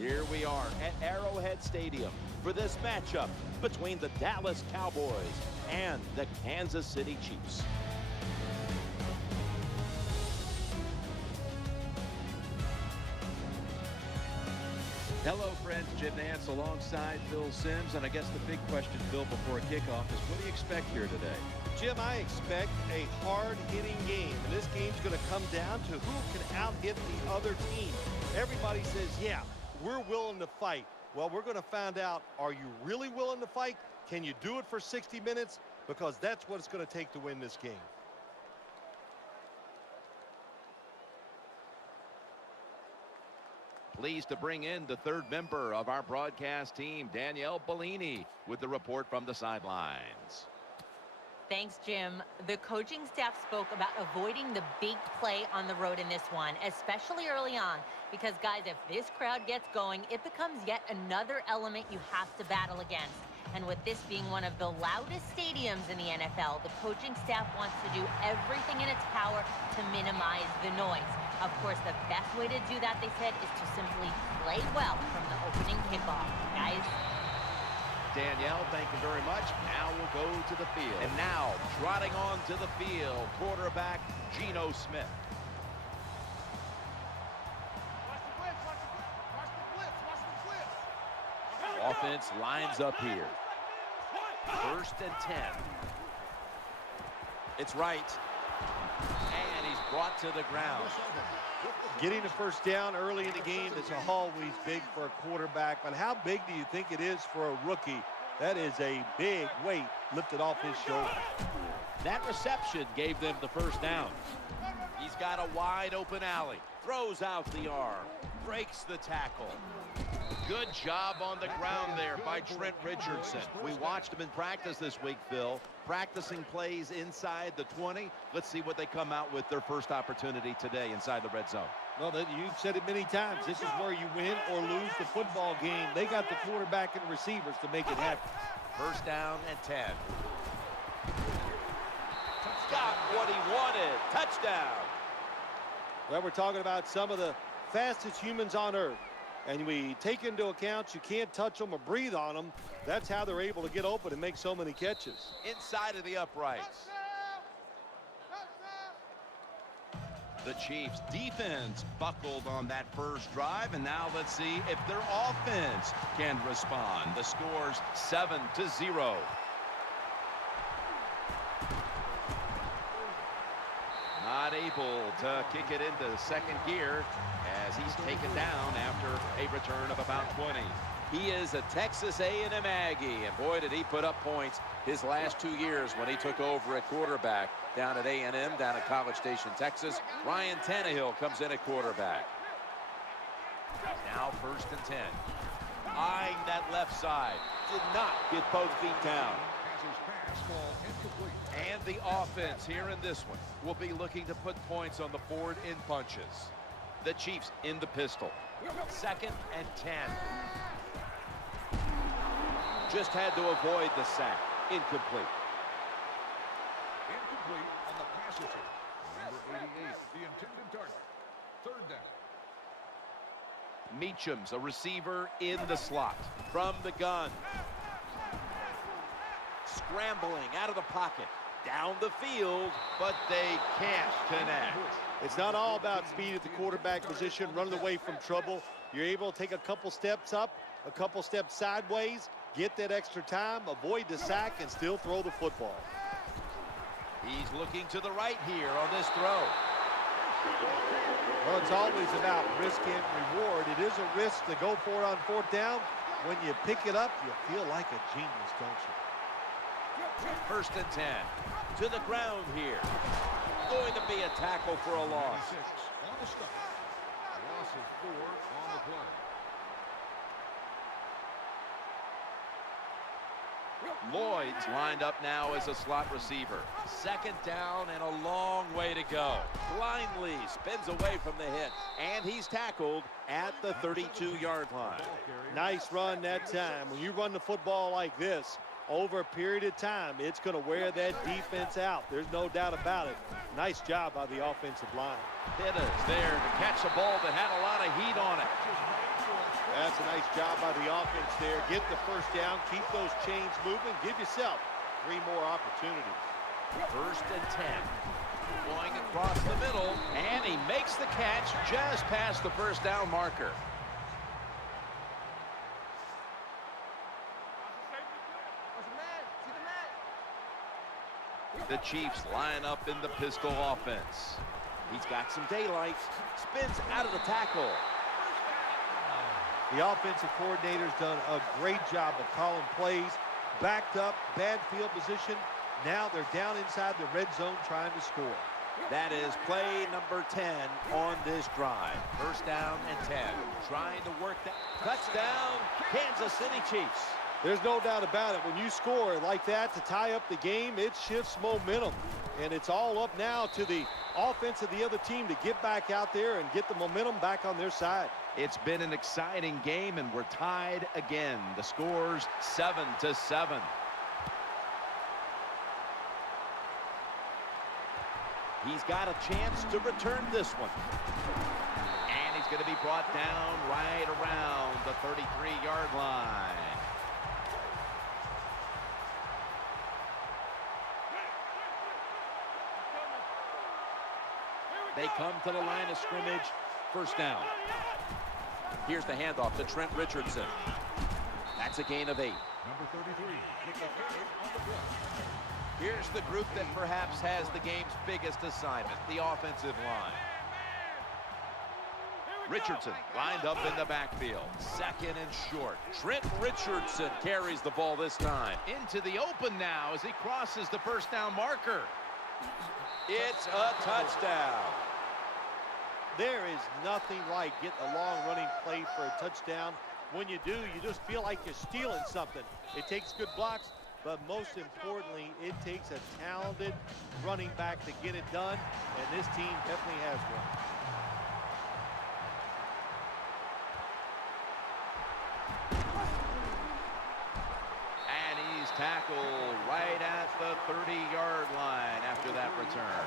Here we are at Arrowhead Stadium for this matchup between the Dallas Cowboys and the Kansas City Chiefs. Hello, friends. Jim Nance alongside Phil Simms. And I guess the big question, Phil, before kickoff is what do you expect here today? Jim, I expect a hard-hitting game. And this game's going to come down to who can out-hit the other team. Everybody says, yeah, we're willing to fight. Well, we're going to find out, are you really willing to fight? Can you do it for 60 minutes? Because that's what it's going to take to win this game. Pleased to bring in the third member of our broadcast team, Danielle Bellini, with the report from the sidelines. Thanks, Jim. The coaching staff spoke about avoiding the big play on the road in this one, especially early on. Because, guys, if this crowd gets going, it becomes yet another element you have to battle against. And with this being one of the loudest stadiums in the NFL, the coaching staff wants to do everything in its power to minimize the noise. Of course, the best way to do that, they said, is to simply play well from the opening kickoff. Guys? Danielle, thank you very much. Now we'll go to the field. And now, trotting on to the field, quarterback Geno Smith. Offense lines up here. 1st and 10. It's right. And he's brought to the ground. Getting a first down early in the game is always big for a quarterback. But how big do you think it is for a rookie? That is a big weight lifted off his shoulder. That reception gave them the first down. He's got a wide open alley. Throws out the arm. Breaks the tackle. Good job on the ground there by Trent Richardson. We watched him in practice this week, Phil, practicing plays inside the 20. Let's see what they come out with their first opportunity today inside the red zone. Well, you've said it many times. This is where you win or lose the football game. They got the quarterback and receivers to make it happen. 1st down and 10. Got what he wanted. Touchdown. Well, we're talking about some of the fastest humans on earth. And we take into account you can't touch them or breathe on them. That's how they're able to get open and make so many catches. Inside of the uprights. The Chiefs defense buckled on that first drive, and now let's see if their offense can respond. The score's 7-0. Not able to kick it into second gear as he's taken down after a return of about 20. He is a Texas A&M Aggie, and boy, did he put up points his last 2 years when he took over at quarterback down at A&M, down at College Station, Texas. Ryan Tannehill comes in at quarterback. Now 1st and 10. Eyeing that left side. Did not get both feet down. And the offense here in this one will be looking to put points on the board in bunches. The Chiefs in the pistol. 2nd and 10. Just had to avoid the sack. Incomplete. Incomplete on the pass attempt. Number 88, the intended target. 3rd down. Meacham's a receiver in the slot. From the gun. Scrambling out of the pocket. Down the field, but they can't connect. It's not all about speed at the quarterback position, running away from trouble. You're able to take a couple steps up, a couple steps sideways, get that extra time, avoid the sack, and still throw the football. He's looking to the right here on this throw. Well, it's always about risk and reward. It is a risk to go for it on 4th down. When you pick it up, you feel like a genius, don't you? 1st and 10. To the ground here. Going to be a tackle for a loss. On the stop. Loss of 4 on the play. Lloyd's lined up now as a slot receiver. 2nd down and a long way to go. Blindly spins away from the hit, and he's tackled at the 32-yard line. Nice run that time. When you run the football like this, over a period of time, it's going to wear that defense out. There's no doubt about it. Nice job by the offensive line. Pittas there to catch a ball that had a lot of heat on it. that's a nice job by the offense there. Get the first down, keep those chains moving, give yourself 3 more opportunities. 1st and 10. Going across the middle, and he makes the catch just past the first down marker. The Chiefs line up in the pistol offense. He's got some daylight, spins out of the tackle. The offensive coordinator's done a great job of calling plays, backed up, bad field position. Now they're down inside the red zone trying to score. That is play number 10 on this drive. 1st down and 10. Trying to work that. Touchdown, Kansas City Chiefs. There's no doubt about it. When you score like that to tie up the game, it shifts momentum. And it's all up now to the offense of the other team to get back out there and get the momentum back on their side. It's been an exciting game, and we're tied again. The score's 7-7. He's got a chance to return this one. And he's going to be brought down right around the 33-yard line. They come to the line of scrimmage. 1st down. Here's the handoff to Trent Richardson. That's a gain of 8. Number 33. On the block. Here's the group that perhaps has the game's biggest assignment, the offensive line. Richardson lined up in the backfield. 2nd and short. Trent Richardson carries the ball this time. Into the open now as he crosses the first down marker. It's a touchdown. There is nothing like getting a long running play for a touchdown. When you do, you just feel like you're stealing something. It takes good blocks, but most importantly, it takes a talented running back to get it done, and this team definitely has one. And he's tackled right at the 30-yard line after that return.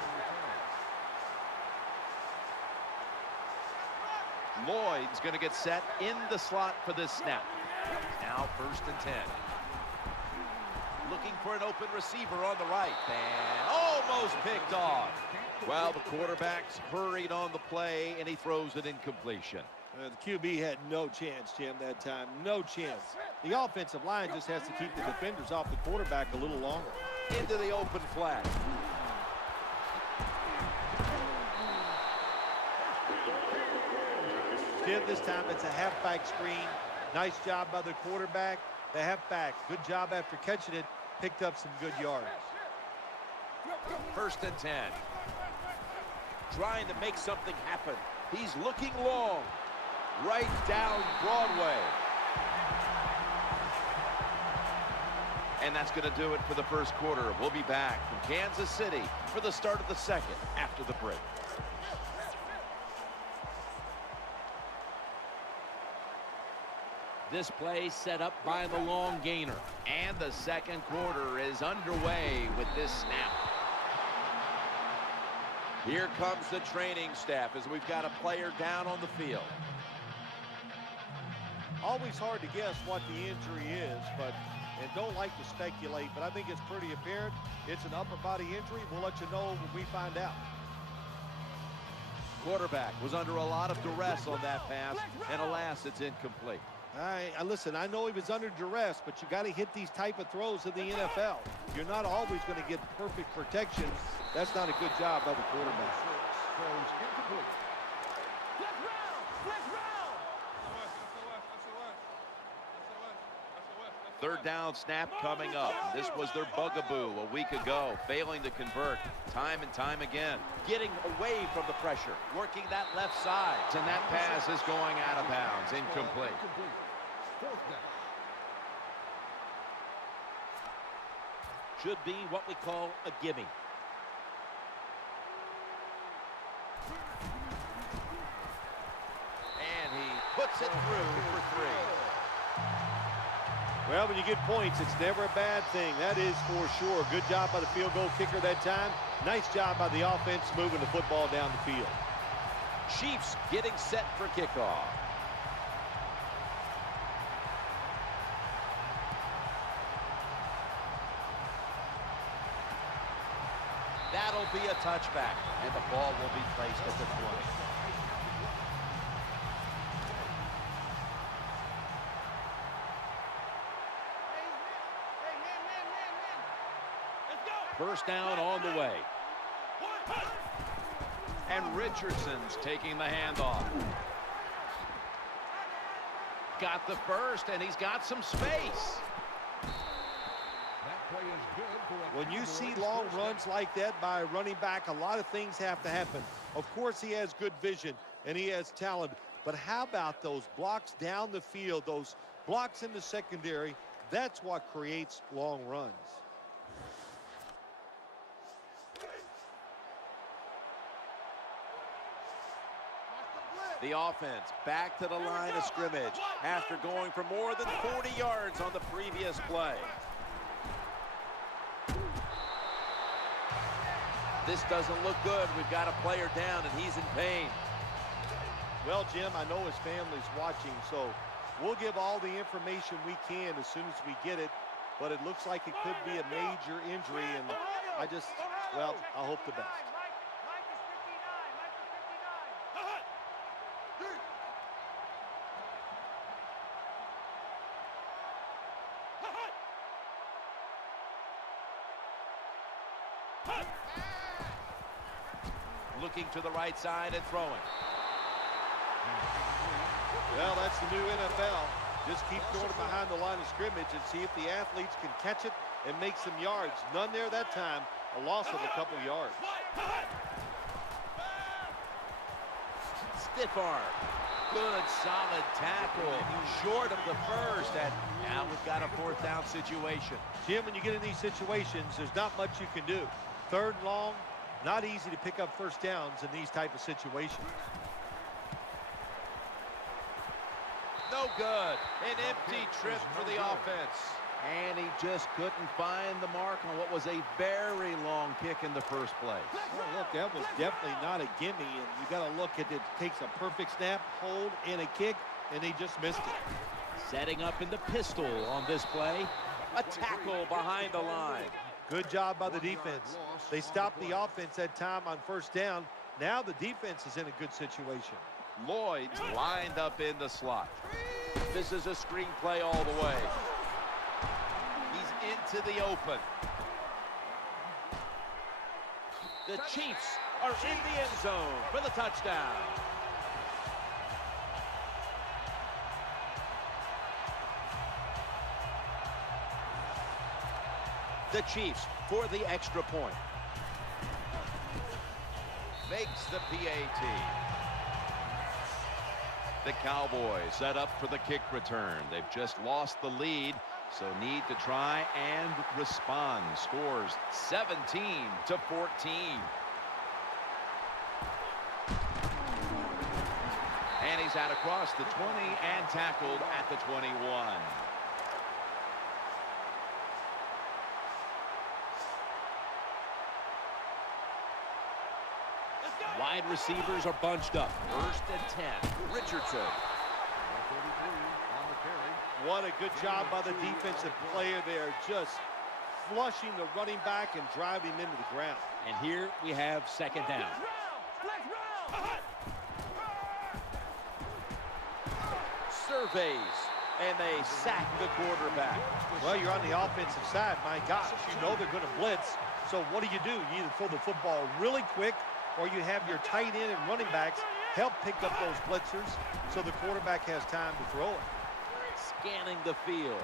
Lloyd's going to get set in the slot for this snap. Now 1st and 10. Looking for an open receiver on the right. And almost picked off. Well, the quarterback's hurried on the play, and he throws it incompletion. The QB had no chance, Jim, that time. No chance. The offensive line just has to keep the defenders off the quarterback a little longer. Into the open flat. Jim, this time it's a halfback screen. Nice job by the quarterback. The halfback, good job after catching it. Picked up some good yards. 1st and 10. Trying to make something happen. He's looking long. Right down Broadway. And that's going to do it for the 1st quarter. We'll be back from Kansas City For the start of the 2nd after the break. This play set up by the long gainer. And the 2nd quarter is underway with this snap. Here comes the training staff as we've got a player down on the field. Always hard to guess what the injury is, and don't like to speculate, but I think it's pretty apparent. It's an upper body injury. We'll let you know when we find out. Quarterback was under a lot of duress on that pass, and alas, it's incomplete. Listen, I know he was under duress, but you got to hit these type of throws in the NFL. You're not always going to get perfect protection. That's not a good job by the quarterback. Throws incomplete. 3rd down snap coming up. This was their bugaboo a week ago, failing to convert time and time again. Getting away from the pressure, working that left side. And that pass is going out of bounds, incomplete. 4th down. Should be what we call a gimme. And he puts it through for 3. Well, when you get points, it's never a bad thing. That is for sure. Good job by the field goal kicker that time. Nice job by the offense moving the football down the field. Chiefs getting set for kickoff. be a touchback, and the ball will be placed at the 20. First down on the way. And Richardson's taking the handoff. Got the first, and he's got some space. That play is good for a When you Cowboys see long first runs like that by a running back, a lot of things have to happen. Of course, he has good vision and he has talent. But how about those blocks down the field, those blocks in the secondary? That's what creates long runs. The offense back to the line of scrimmage after going for more than 40 yards on the previous play. This doesn't look good. We've got a player down, and he's in pain. Well, Jim, I know his family's watching, so we'll give all the information we can as soon as we get it. But it looks like it could be a major injury, and I hope the best. Looking to the right side and throwing. Well, that's the new NFL. Just keep throwing it behind the line of scrimmage and see if the athletes can catch it and make some yards. None there that time. A loss of a couple yards. Stiff arm. Good, solid tackle. Short of the first. And now we've got a fourth down situation. Jim, when you get in these situations, there's not much you can do. Third and long, not easy to pick up first downs in these type of situations. No good. An empty trip for the offense. And he just couldn't find the mark on what was a very long kick in the first play. Well, look, that was definitely not a gimme, and you got to look at it. Takes a perfect snap, hold, and a kick, and he just missed it. Setting up in the pistol on this play. A tackle behind the line. Good job by the defense. They stopped the offense that time on first down. Now the defense is in a good situation. Lloyd's lined up in the slot. This is a screen play all the way. He's into the open. The Chiefs are in the end zone for the touchdown. The Chiefs for the extra point. Makes the PAT. The Cowboys set up for the kick return. They've just lost the lead, so need to try and respond. Scores 17-14. And he's out across the 20 and tackled at the 21. Wide receivers are bunched up. First and 10. Richardson. on the carry. What a good job by the defensive player there, just flushing the running back and driving him into the ground. And here we have second down. Surveys, and they sack the quarterback. Well, you're on the offensive side. My gosh, you know they're going to blitz. So what do? You either throw the football really quick, or you have your tight end and running backs help pick up those blitzers so the quarterback has time to throw it. Scanning the field.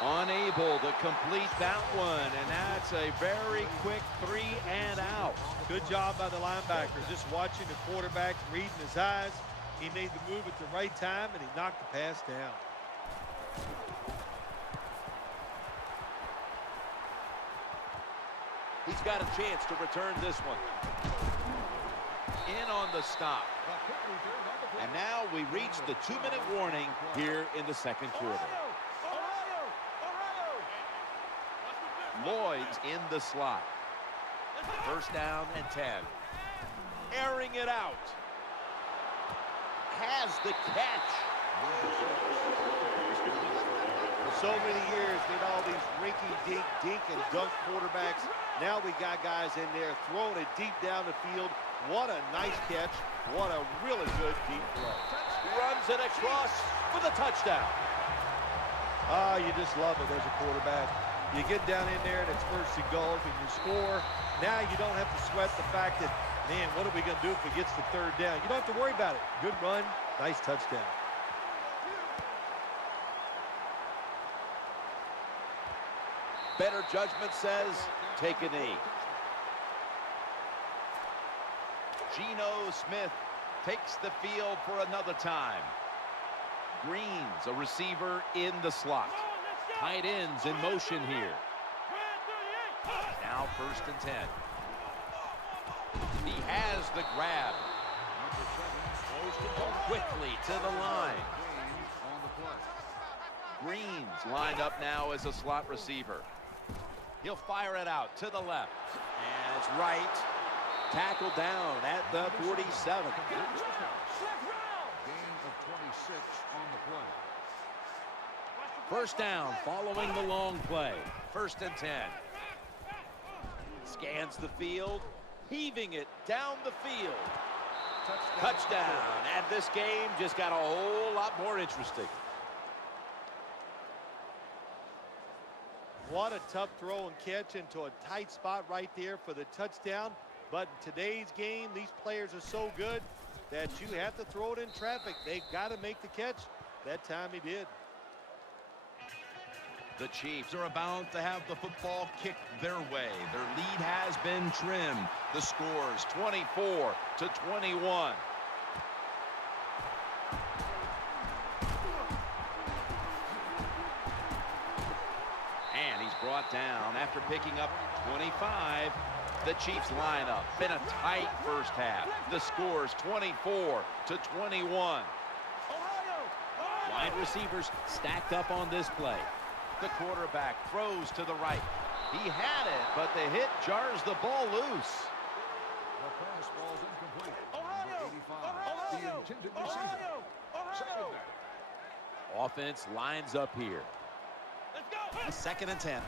Unable to complete that one, and that's a very quick 3 and out. Good job by the linebacker, just watching the quarterback, reading his eyes. He made the move at the right time, and he knocked the pass down. He's got a chance to return this one. In on the stop. And now we reach the 2-minute warning here in the second quarter. Lloyd's in the slot. First down and 10. Airing it out. Has the catch. For so many years, made all these rinky-dink, dink and dunk quarterbacks. Now we got guys in there throwing it deep down the field. What a nice catch. What a really good deep throw. Runs it across for the touchdown. Ah, you just love it as a quarterback. You get down in there and it's first and goal and you score. Now you don't have to sweat the fact that, man, what are we going to do if it gets to third down? You don't have to worry about it. Good run, nice touchdown. Better judgment says take a knee. Geno Smith takes the field for another time. Green's a receiver in the slot. Tight ends in motion here. Now 1st and 10. He has the grab. Quickly to the line. Green's lined up now as a slot receiver. He'll fire it out to the left. And it's right. Tackled down at the 47. Gain of 26 on the play. 1st down following the long play. 1st and 10. Scans the field, heaving it down the field. Touchdown. And this game just got a whole lot more interesting. What a tough throw and catch into a tight spot right there for the touchdown. But in today's game, these players are so good that you have to throw it in traffic. They've got to make the catch. That time he did. The Chiefs are about to have the football kicked their way. Their lead has been trimmed. The score's 24-21. And he's brought down after picking up 25. The Chiefs lineup been a tight first half. The score's 24-21. Wide receivers stacked up on this play. The quarterback throws to the right. He had it, but the hit jars the ball loose. The pass ball's incomplete. Number 85, the intended receiver. Second down. Offense lines up here. 2nd and 10.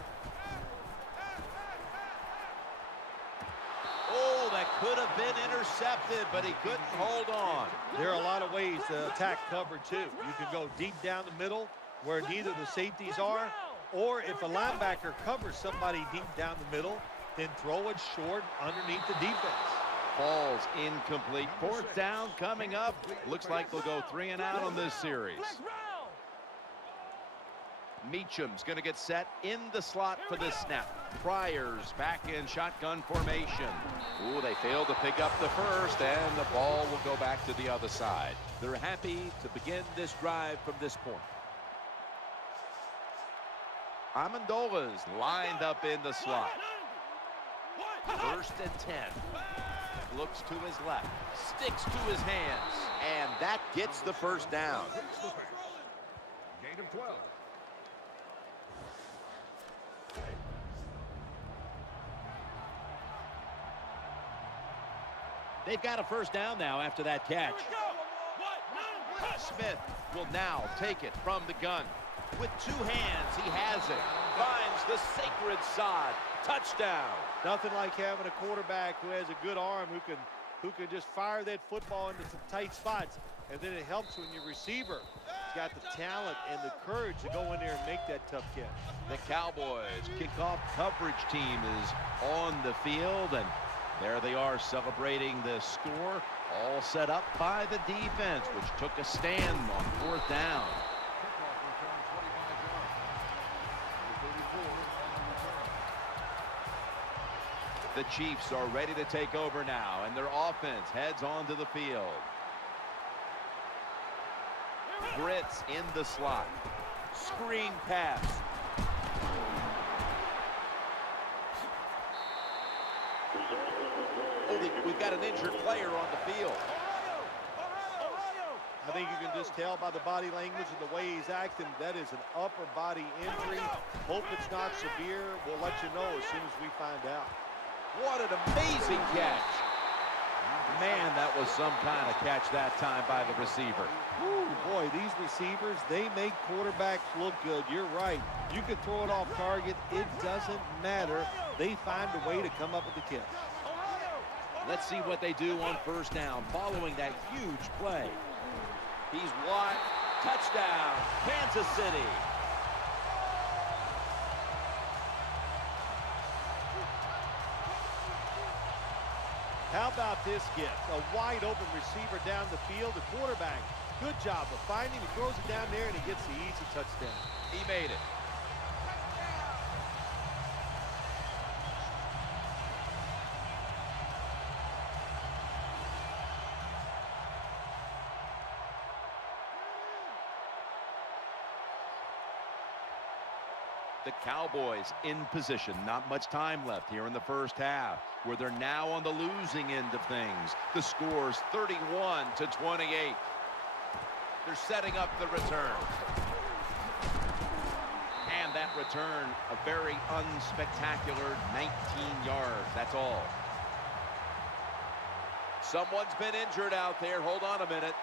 Oh, that could have been intercepted, but he couldn't hold on. There are a lot of ways to attack cover, too. You can go deep down the middle where neither the safeties are, or if a linebacker covers somebody deep down the middle, then throw it short underneath the defense. Ball's incomplete. 4th down coming up. Looks like they'll go 3 and out on this series. Meacham's going to get set in the slot for this snap. Pryor's back in shotgun formation. Ooh, they failed to pick up the first, and the ball will go back to the other side. They're happy to begin this drive from this point. Amendola's lined up in the slot. 1st and 10. Looks to his left. Sticks to his hands. And that gets the first down. Gain of 12. They've got a first down now after that catch. Smith will now take it from the gun. With 2 hands, he has it. Finds the sacred sod. Touchdown. Nothing like having a quarterback who has a good arm who can just fire that football into some tight spots. And then it helps when your receiver has got the talent and the courage to go in there and make that tough catch. The Cowboys kickoff coverage team is on the field, and there they are celebrating the score, all set up by the defense, which took a stand on 4th down. Kickoff return 25 yards. Number 34 on the return. The Chiefs are ready to take over now, and their offense heads onto the field. Brits in the slot. Screen pass. Oh, we've got an injured player on the field. I think you can just tell by the body language and the way he's acting, that is an upper body injury. Hope it's not severe. We'll let you know as soon as we find out. What an amazing catch. Man, that was some kind of catch that time by the receiver. Ooh, boy, these receivers, they make quarterbacks look good. You're right. You can throw it off target. It doesn't matter. They find a way to come up with the catch. Let's see what they do on first down following that huge play. He's wide. Touchdown, Kansas City. How about this gift? A wide open receiver down the field. The quarterback, good job of finding. He throws it down there and he gets the easy touchdown. He made it. The Cowboys in position. Not much time left here in the first half, where they're now on the losing end of things. The score's 31-28. They're setting up the return. And that return, a very unspectacular 19 yards. That's all. Someone's been injured out there. Hold on a minute.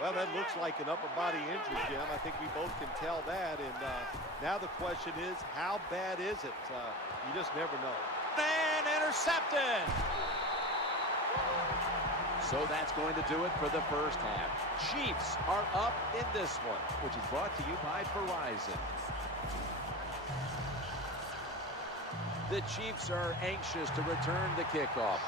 Well, that looks like an upper body injury, Jim. I think we both can tell that. And now the question is, how bad is it? You just never know. And intercepted. So that's going to do it for the first half. Chiefs are up in this one, which is brought to you by Verizon. The Chiefs are anxious to return the kickoff.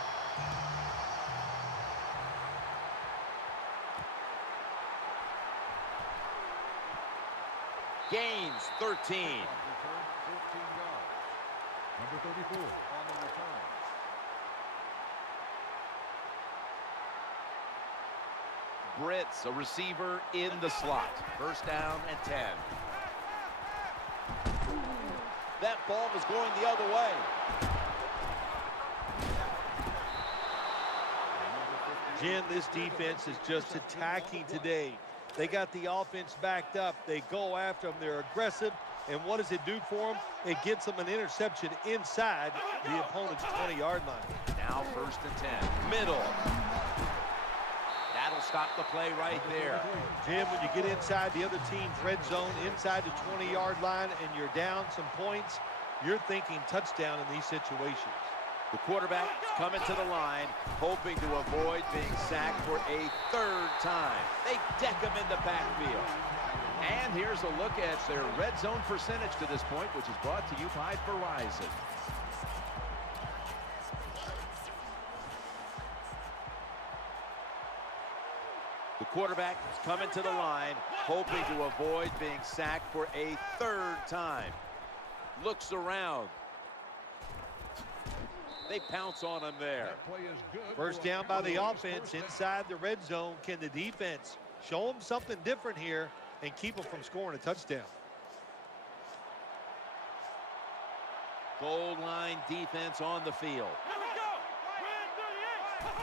Gains 13. Return 14 yards. Number 34 on the return. Brits, a receiver in the slot. First down and 10. That ball was going the other way. Jim, this defense is just attacking today. They got the offense backed up. They go after them. They're aggressive. And what does it do for them? It gets them an interception inside the opponent's 20-yard line. Now first and 10. Middle. That'll stop the play right there. Jim, when you get inside the other team's red zone, inside the 20-yard line, and you're down some points, you're thinking touchdown in these situations. The quarterback coming to the line, hoping to avoid being sacked for a third time. They deck him in the backfield. And here's a look at their red zone percentage to this point, which is brought to you by Verizon. The quarterback is coming to the line, hoping to avoid being sacked for a third time. Looks around. They pounce on him there. First down by the offense inside the red zone. Can the defense show them something different here and keep them from scoring a touchdown? Goal line defense on the field.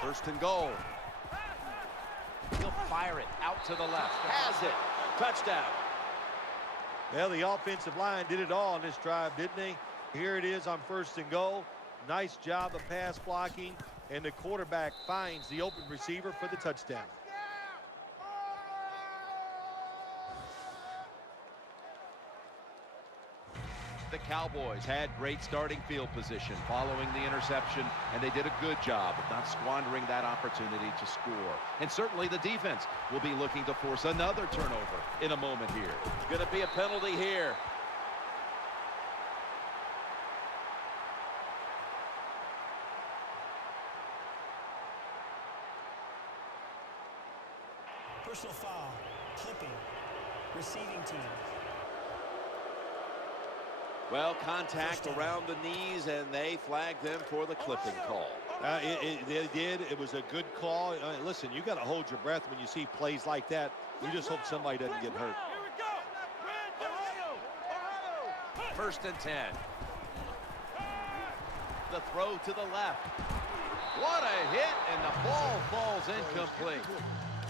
First and goal. He'll fire it out to the left. Has it. Touchdown. Well, the offensive line did it all on this drive, didn't they? Here it is on first and goal. Nice job of pass blocking, and the quarterback finds the open receiver for the touchdown. The Cowboys had great starting field position following the interception, and they did a good job of not squandering that opportunity to score. And certainly the defense will be looking to force another turnover in a moment here. Going to be a penalty here. Personal foul, clipping, receiving team. Well, contact around the knees, and they flagged them for the clipping call. They did. It was a good call. Listen, you got to hold your breath when you see plays like that. You just hope somebody doesn't get hurt. First and 10. The throw to the left. What a hit, and the ball falls incomplete.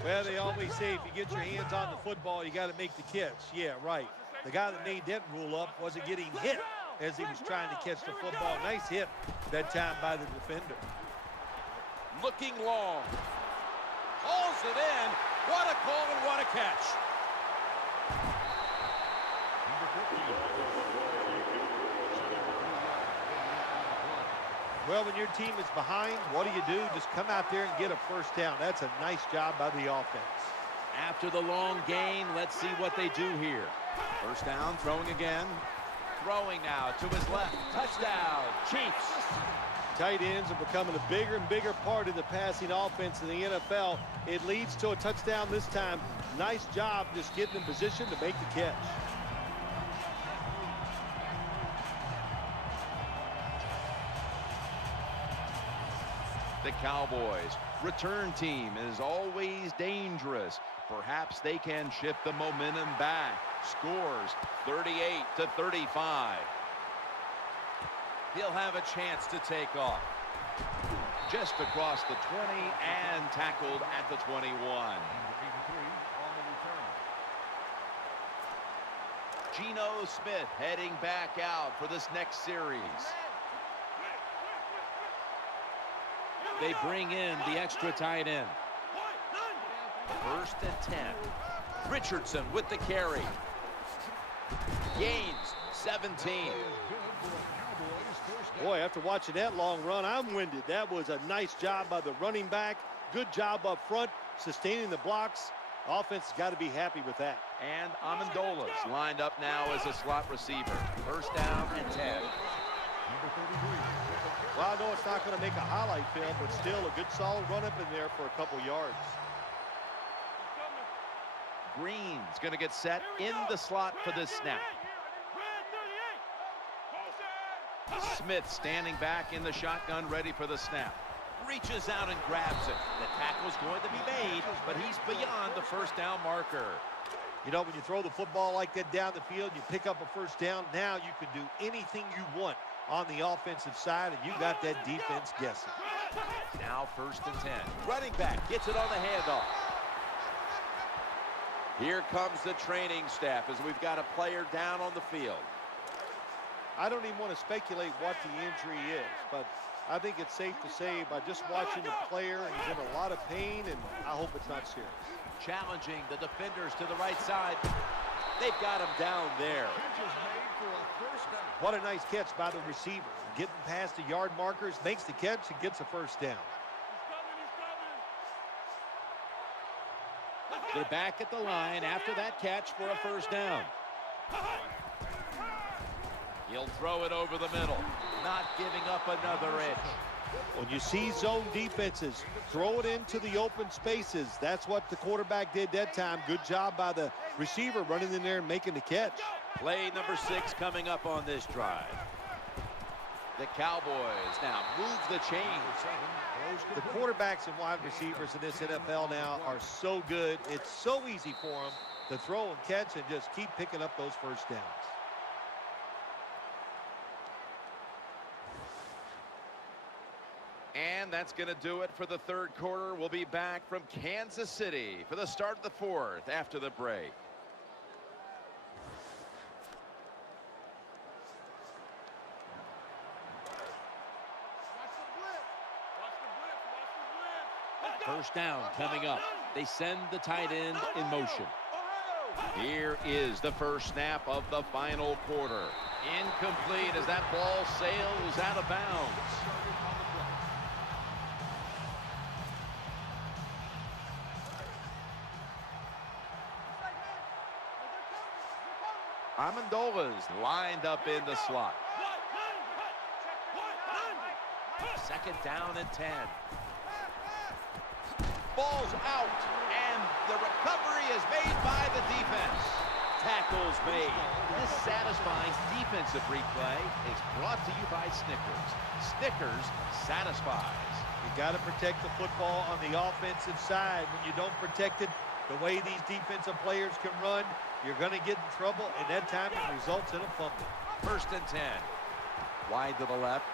Well, they always say if you get your hands on the football, you got to make the catch. Yeah, right. The guy that made that rule up wasn't getting hit as he was trying to catch the football. Nice hit that time by the defender. Looking long. Hauls it in. What a call and what a catch. Well, when your team is behind, what do? Just come out there and get a first down. That's a nice job by the offense. After the long gain, let's see what they do here. First down, throwing again. Throwing now to his left. Touchdown, Chiefs. Tight ends are becoming a bigger and bigger part of the passing offense in the NFL. It leads to a touchdown this time. Nice job just getting in position to make the catch. The Cowboys return team is always dangerous. Perhaps they can shift the momentum back. Scores 38-35. He'll have a chance to take off. Just across the 20 and tackled at the 21. Geno Smith heading back out for this next series. They bring in the extra tight end. First and 10. Richardson with the carry. Gains 17. Boy, after watching that long run, I'm winded. That was a nice job by the running back. Good job up front, sustaining the blocks. Offense has got to be happy with that. And Amendola's lined up now as a slot receiver. First down and 10. Well, I know it's not going to make a highlight film, but still a good solid run up in there for a couple yards. Green's going to get set in the slot for this snap. Smith standing back in the shotgun, ready for the snap. Reaches out and grabs it. The tackle's going to be made, but he's beyond the first down marker. You know, when you throw the football like that down the field, you pick up a first down. Now you can do anything you want on the offensive side, and you got that defense guessing. Now first and 10. Running back gets it on the handoff. Here comes the training staff as we've got a player down on the field. I don't even want to speculate what the injury is, but I think it's safe to say by just watching the player, he's in a lot of pain, and I hope it's not serious. Challenging the defenders to the right side. They've got him down there. What a nice catch by the receiver. Getting past the yard markers, makes the catch, and gets a first down. They're back at the line after that catch for a first down. He'll throw it over the middle, not giving up another inch. When you see zone defenses, throw it into the open spaces. That's what the quarterback did that time. Good job by the receiver running in there and making the catch. Play number 6 coming up on this drive. The Cowboys now move the chains. The quarterbacks and wide receivers in this NFL now are so good. It's so easy for them to throw and catch and just keep picking up those first downs. And that's going to do it for the third quarter. We'll be back from Kansas City for the start of the fourth after the break. First down coming up. They send the tight end in motion. Here is the first snap of the final quarter. Incomplete as that ball sails out of bounds. Amendola's lined up in the slot. Second down and 10. Ball's out, and the recovery is made by the defense. Tackles made. This satisfying defensive replay is brought to you by Snickers. Snickers satisfies. You got to protect the football on the offensive side. When you don't protect it, the way these defensive players can run, you're going to get in trouble, and that time it results in a fumble. First and 10. Wide to the left.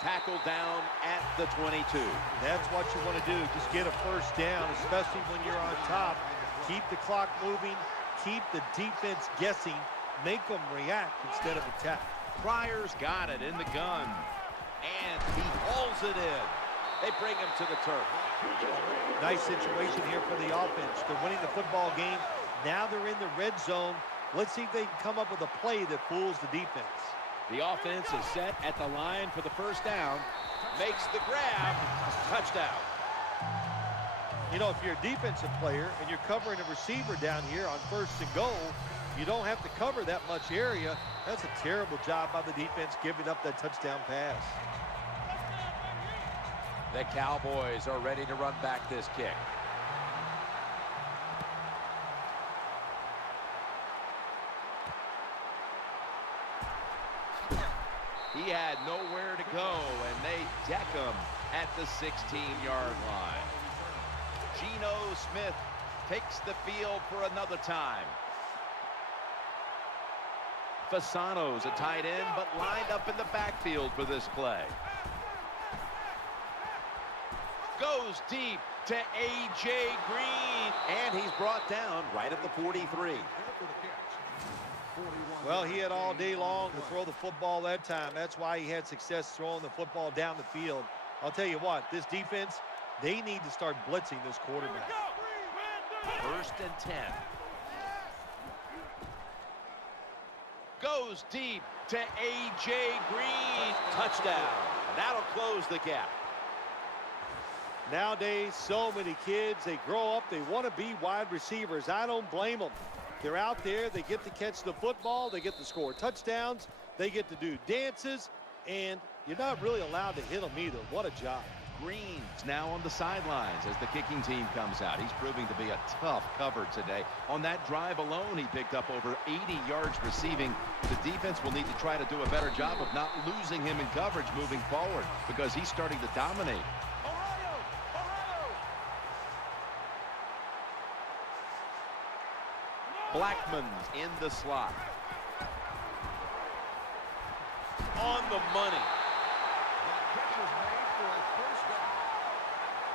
Tackle down at the 22. That's what you want to do. Just get a first down, especially when you're on top. Keep the clock moving. Keep the defense guessing. make them react instead of attack. Pryor's got it in the gun. And he hauls it in. They bring him to the turf. Nice situation here for the offense. They're winning the football game. Now they're in the red zone. Let's see if they can come up with a play that fools the defense. The offense is set at the line for the first down. Makes the grab. Touchdown. You know, if you're a defensive player and you're covering a receiver down here on 1st and goal, you don't have to cover that much area. That's a terrible job by the defense giving up that touchdown pass. The Cowboys are ready to run back this kick. He had nowhere to go, and they deck him at the 16-yard line. Geno Smith takes the field for another time. Fasano's a tight end, but lined up in the backfield for this play. Goes deep to A.J. Green, and he's brought down right at the 43. Well, he had all day long to throw the football that time. That's why he had success throwing the football down the field. I'll tell you what, this defense, they need to start blitzing this quarterback. 1st and 10. Goes deep to A.J. Green. Touchdown. That'll close the gap. Nowadays, so many kids, they grow up, they want to be wide receivers. I don't blame them. They're out there, they get to catch the football, they get to score touchdowns, they get to do dances, and you're not really allowed to hit them either. What a job. Green's now on the sidelines as the kicking team comes out. He's proving to be a tough cover today. On that drive alone, he picked up over 80 yards receiving. The defense will need to try to do a better job of not losing him in coverage moving forward because he's starting to dominate. Blackman's in the slot. On the money.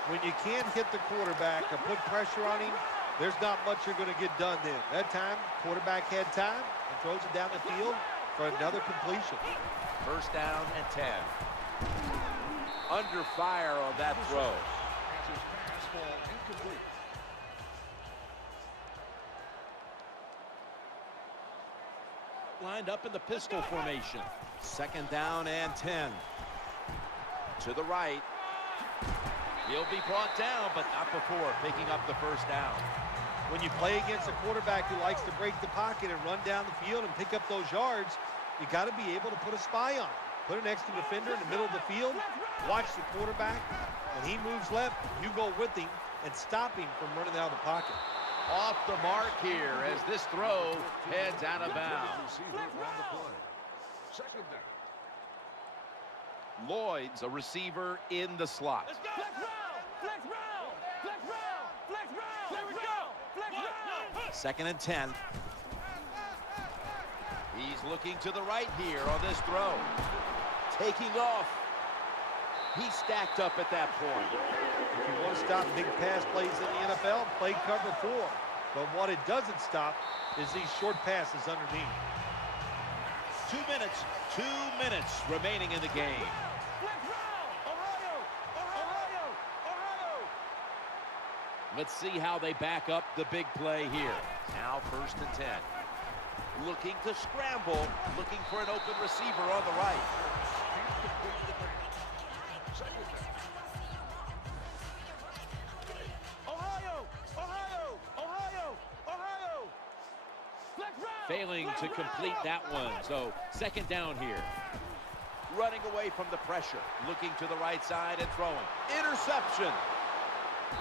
When you can't hit the quarterback or put pressure on him, there's not much you're going to get done then. That time, quarterback had time and throws it down the field for another completion. 1st down and 10. Under fire on that throw. Lined up in the pistol formation. 2nd down and 10. To the right. He'll be brought down, but not before picking up the 1st down. When you play against a quarterback who likes to break the pocket and run down the field and pick up those yards, you got to be able to put a spy on him. Put an extra defender in the middle of the field, watch the quarterback. When he moves left, you go with him and stop him from running out of the pocket. Off the mark here as this throw heads out of bounds. Lloyd's a receiver in the slot. 2nd and 10. He's looking to the right here on this throw. Taking off. He's stacked up at that point. If you want to stop big pass plays in the NFL, play cover 4. But what it doesn't stop is these short passes underneath. 2 minutes. 2 minutes remaining in the game. Let's see how they back up the big play here. Now 1st and 10. Looking to scramble. Looking for an open receiver on the right. Failing to complete that one, so 2nd down here. Running away from the pressure. Looking to the right side and throwing. Interception.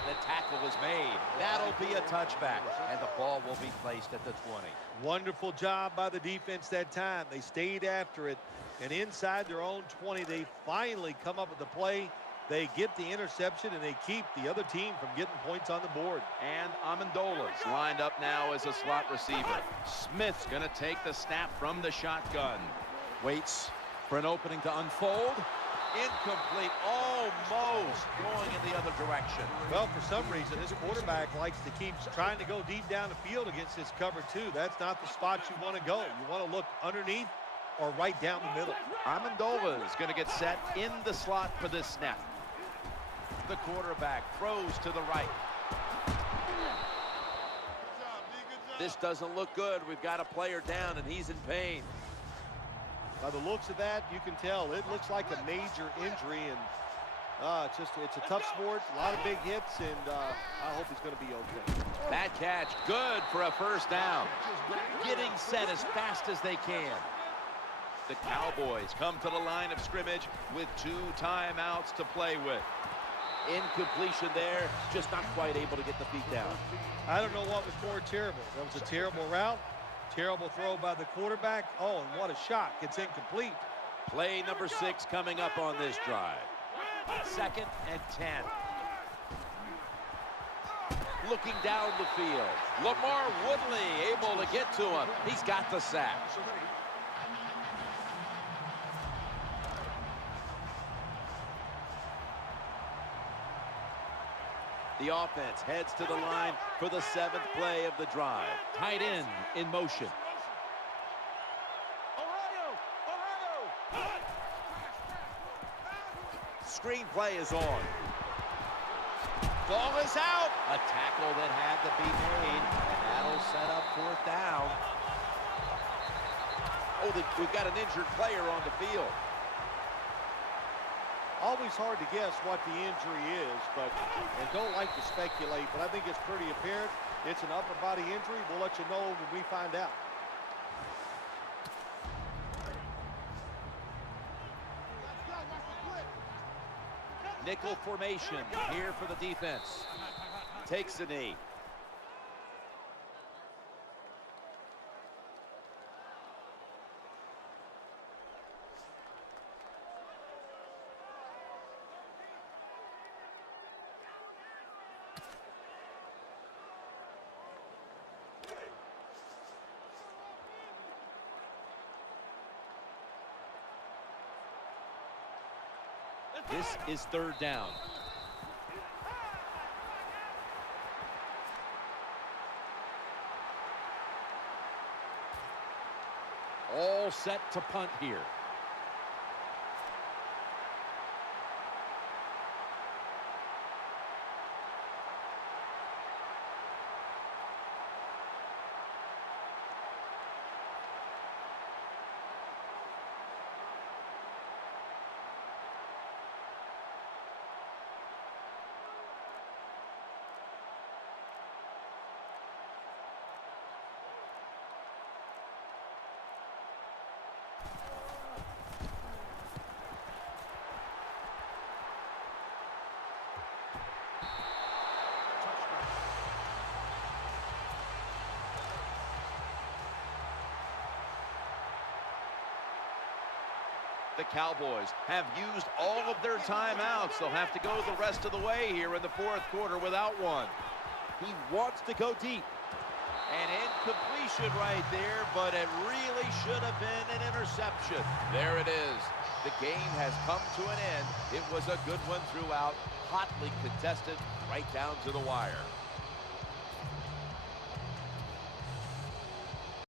The tackle is made. That'll be a touchback, and the ball will be placed at the 20. Wonderful job by the defense that time. They stayed after it, and inside their own 20, they finally come up with the play. They get the interception, and they keep the other team from getting points on the board. And Amendola's lined up now as a slot receiver. Smith's going to take the snap from the shotgun. Waits for an opening to unfold. Incomplete. Almost going in in the other direction. Well, for some reason, this quarterback likes to keep trying to go deep down the field against this cover two. That's not the spot you want to go. You want to look underneath or right down the middle. Amendola is going to get set in the slot for this snap. The quarterback throws to the right. This doesn't look good. We've got a player down, and he's in pain. By the looks of that, you can tell it looks like a major injury, and it's a tough sport, a lot of big hits, and I hope he's going to be okay. That catch, good for a first down. Getting set as fast as they can. The Cowboys come to the line of scrimmage with 2 timeouts to play with. Incompletion there, just not quite able to get the feet down. I don't know what was more terrible. That was a terrible route, terrible throw by the quarterback. Oh, and what a shot. It's incomplete. Play number 6 coming up on this drive. 2nd and 10. Looking down the field. Lamar Woodley able to get to him. He's got the sack. The offense heads to the line for the 7th play of the drive. Tight end in motion. Screenplay is on. Ball is out. A tackle that had to be made, and that'll set up 4th down. Oh, we've got an injured player on the field. Always hard to guess what the injury is, and don't like to speculate, but I think it's pretty apparent. It's an upper body injury. We'll let you know when we find out. Nickel formation here for the defense. Takes a knee. This is 3rd down. All set to punt here. The Cowboys have used all of their timeouts. They'll have to go the rest of the way here in the 4th quarter without one. He wants to go deep. An incompletion right there, but it really should have been an interception. There it is. The game has come to an end. It was a good one throughout, hotly contested right down to the wire.